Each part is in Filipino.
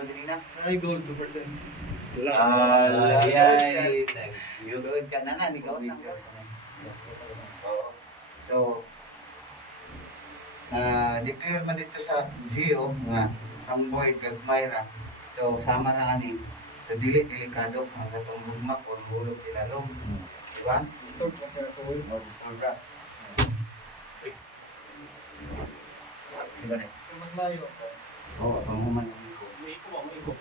to din na. Ay, gold 2%. Ay, thank you. Good ka na nga, ikaw na. Oo. So, declare man dito sa Gio nga ang boy gagmay ra. So, sama na ani. So, delikado ang katong bugmak o hulog sila long. Diba? Disturb pa siya sa ulo. O, disturb ka. Diba na? Mas layo. Oo, panghuman. May iko.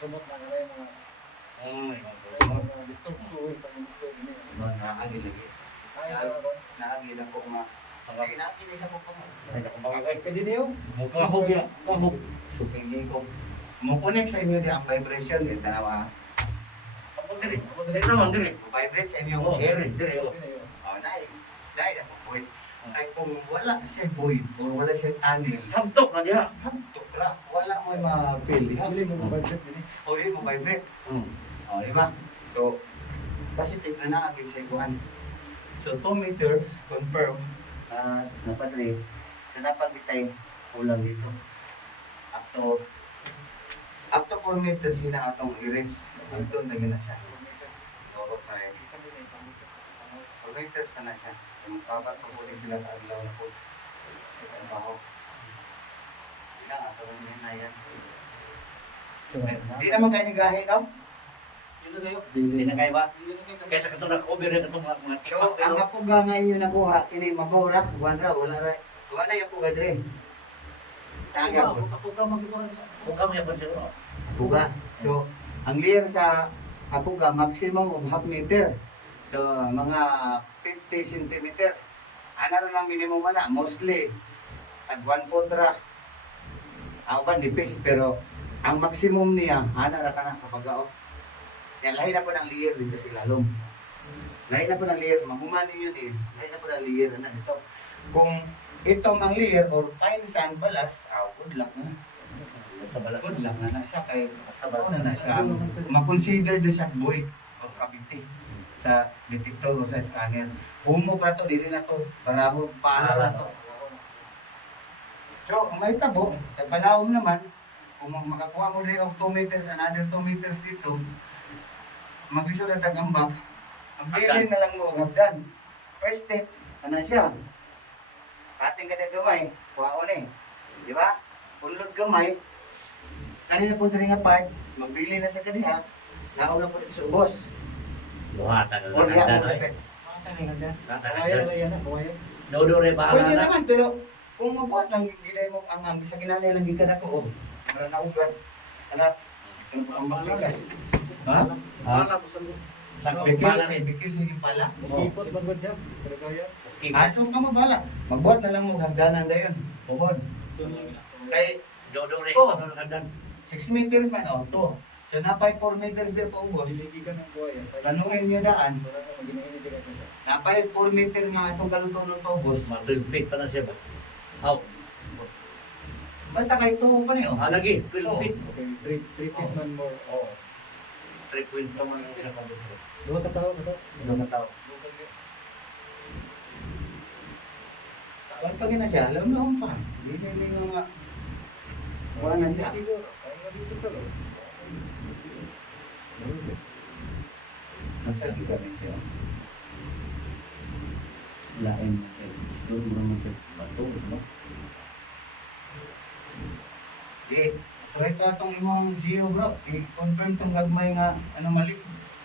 Sumot na nga yung mga disturb sa ulo. Naagi lagi. Naagi lang ko nga. Naagi lang ko pa. Kadi niyo? Kahog ya, kahog. So, tingin ko. Mo-connect sa inyo di ang vibration. Di tanawa. Ako diri. Naman diri. Vibrate sa inyo Oh, ang air. diri. Oh, dahil na po void. Ay kung wala siya void or wala siya tunnel, Hamtok na diha. hantok ra, wala mo ma-feel. Hindi mo budget din. O di mo vibrate. O, di ba? So, positive na nakagin sa ikuan. So, 2 meters, confirm, napatri, na napagitay, ulang dito. Up to 4 meters, yun ang atong iris. Doon na gina siya. Oo, kaya. 4 meters pa na siya. Yung kapat ko po rin sila sa aglaw na po. Ang baho. Ilang ato rin yun na yan. Di naman kayo nigahe, no? Hindi na kayo ba? Kaysa katong na-cover na itong mga So, tipas. ang apuga nga inyo nakuha, kini mabura, wala na yung apuga dre. Kaya po, Buka mo yan ba siya? apuga. So, ang layer sa apuga, maximum of half meter. So, mga 50 centimeter. Ano na lang minimum wala, mostly, tag 1 foot ra. Ako ba, nipis, pero ang maximum niya, ana ra ka na kapag yan, lahi na po ng layer dito si lalong. Lahi na po ng layer, magumani yun eh. Lahi na po ng layer na dito. Kung itong ang layer or fine sand balas, good luck na. Good luck na siya kay na siya. Ma-consider na siya void or cavity sa detector o sa scanner. Humok na to, dili na to. Parabo, paala na to. So, may tabo, kay palawom naman, kung makakuha mo rin og 2 meters, another 2 meters dito, mag-iso na tag-ambak, ang bilin na lang mo hagdan. First step, ano siya? Ating kada gamay, kuha ko na eh. Di ba? Unlod gamay, kanina po rin nga part, magbili na sa kaniya, naon na po rin sa ubos. Buhatan na Or lang. yan, Hagdan, or ay. effect. Kaya na yan, kaya. Dodore bahala Pwede na. naman, pero kung mabuhat lang, ginay mo ang sa ginanay lang gikan ako, para naugat. Ano po ang magligas? Ha? Wala mo sa Sa Bikil kumpala sa ni. bikil sa inyong pala. Ikot bagod siya. Pero kaya. Aso ka mo bala. Magbuhat na lang mo hagdanan na yun. Puhod. Kay Dodore. Oh. Hagdan. 6 meters man o to. So napay 4 meters ba pa ubos. Hindi ka ng buhay. Tanungin niyo daan. Wala ka mag-inaini siya kasi. Napay 4 meter nga atong kalutunon pa ubos. Mga 12 feet pa na siya ba? Aw. Basta kahit tuho pa niyo. Lagi. 12 Oh. feet. Okay, 3 feet man more. Oo. 3 point pa man siya kaluto. Dua ka tao ka to. Ano na tao? Wala pa na siya. Alam na pa. Hindi na yung mga... Wala na siya. Siguro. Ay nga dito sa loob. Nasa di kami siya. Lain na siya. Gusto mo naman siya. Bato, no? Di, try ko itong imong Gio bro. I-confirm itong gagmay nga ano mali.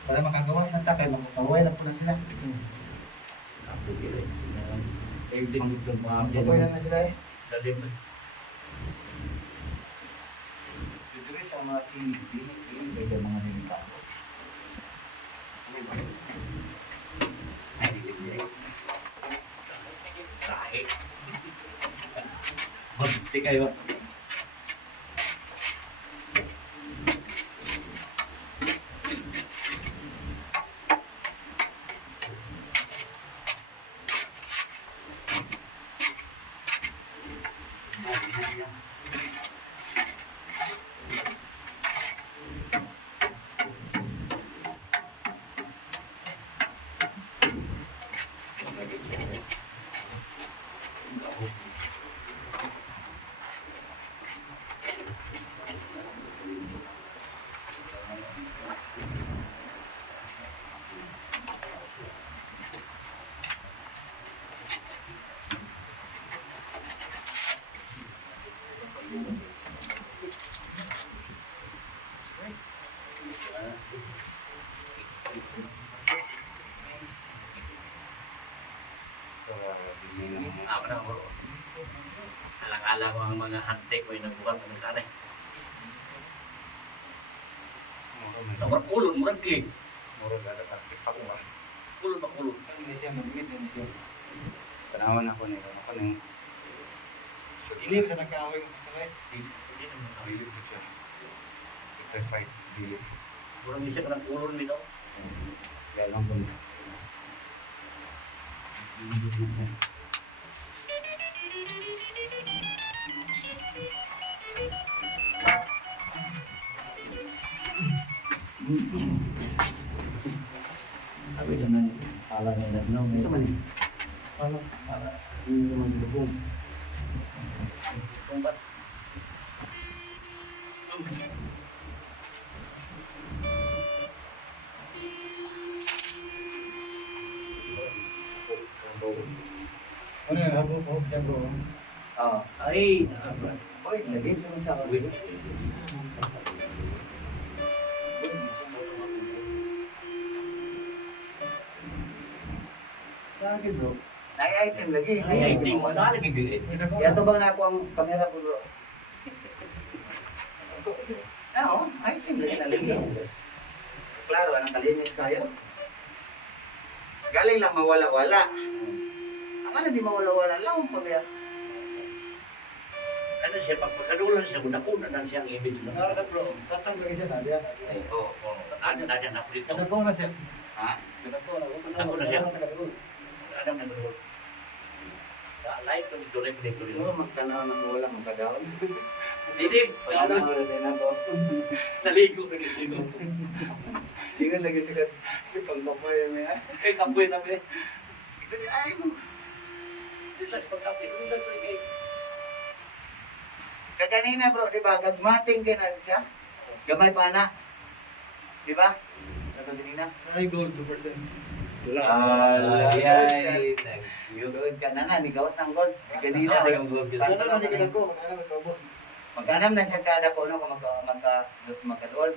Para makagawa sa takay, makapaway na po na sila. Ako kira. Eh, di mo ito mga Makapaway na sila eh. Dali mo. Dito rin sa mga pinipili sa mga nilitako. Ay, hindi. Kahit. Magti kayo. Kala ko ang mga hantik ko yung nagbukat ng kanay. Tawag kulon, murag kling. Murag ada taktik pa ko ah. Kulon pa kulon. Ano na siya, mag-meet na siya. Tanawan ako nila. Ako nang Dili ba siya nagkaaway mo sa guys? Hindi naman ako. Dilip ko siya. Petrified dilip. Murag isa ka ng kulon nito. Galang ko na. Sabi naman, pala na no? Sa man eh. Ano? Hindi naman bubong. Kung ba't? Ano yung habo-habo siya bro? Oo. Ay, Oy, lagi ko sa wait. Lagi bro. Nai-item lagi. Ay, iting mo na lagi gilid. May dako Yato bang na ako ang kamera ko bro? Oo, item lagi na lagi. Klaro, anong kalinis kayo? Galing lang mawala-wala. Ang ano di mawala-wala lang ang kamera. Ano siya, pagpakadulan siya, kuna-kuna na siyang image no? Nara bro, tatag lagi siya na diyan. Oo, oo. Ano na dyan, napulit na. Dako na siya. Ha? Dako na. Dako na siya. Dako Ano na bro? Live to direct dito rin. Siguro magtanaw na wala magkadaon. Hindi, Ano ano, na rin ako. naligo na kasi. Siguro lagi sikat. Pagkapoy may Kay kapoy na may. ay mo. Relax pagkapoy, relax ay kay. Kaganina bro, di ba? Kagmating din na siya. Gamay pa na. Di ba? Kaganina. Ay gold 2%. Ay, thank Good ka na nga, ni gawas ng gold. Kaganina. Ako yung gold. Ano na hindi ko, magkano may boss? Magkanam na siya kada po no kung magkadool.